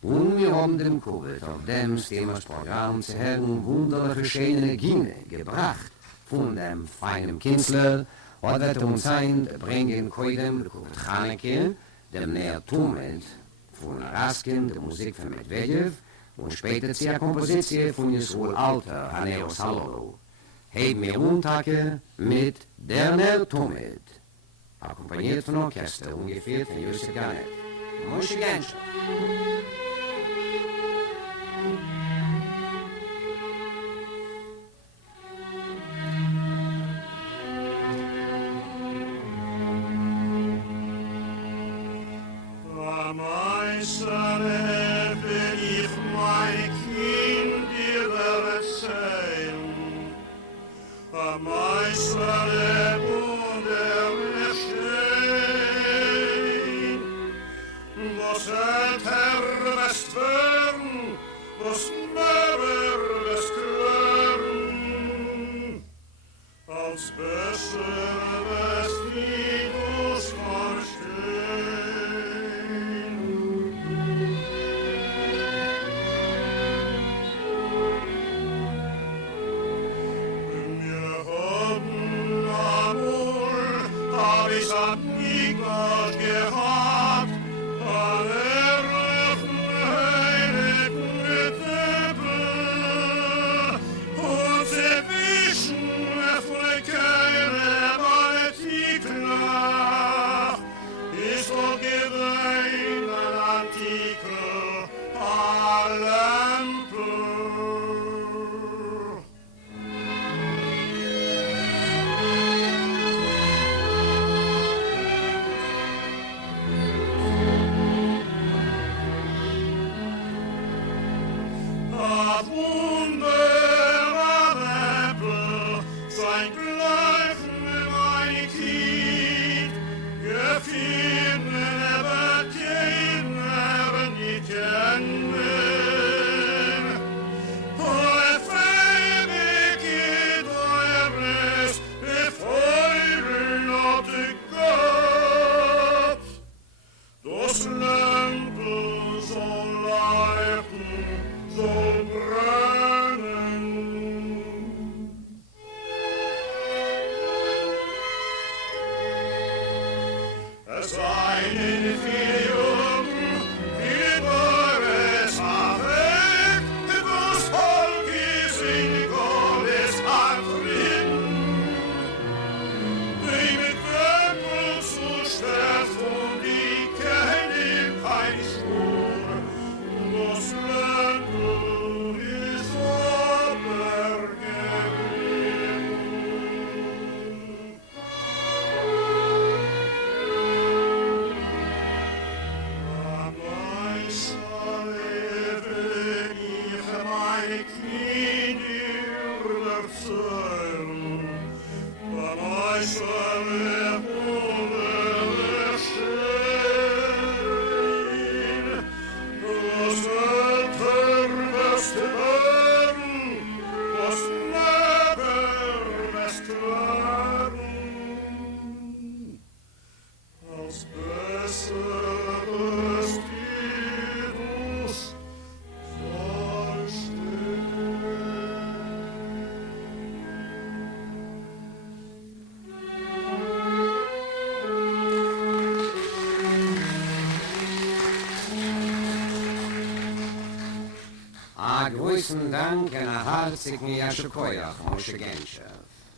Und wir haben dem Covid auf dem Programm zu hören wunderliche schöne Gine gebracht von dem feinen Künstler, hat wird uns sein, bringen Koidem, der Covid Chaneke, dem Näher Tumet, von Raskin, der Musik von Medvedev, und später zu der Komposition von Yisroel Alter, Aneo Salolo. Heben wir Untake mit der Näher Tumet, akkompaniert von Orchester, ungefähr von Yosef Garnett. Moshe Genscher. Größten Dank und ein herzlichen Yashukoyach, Moshe Genscher.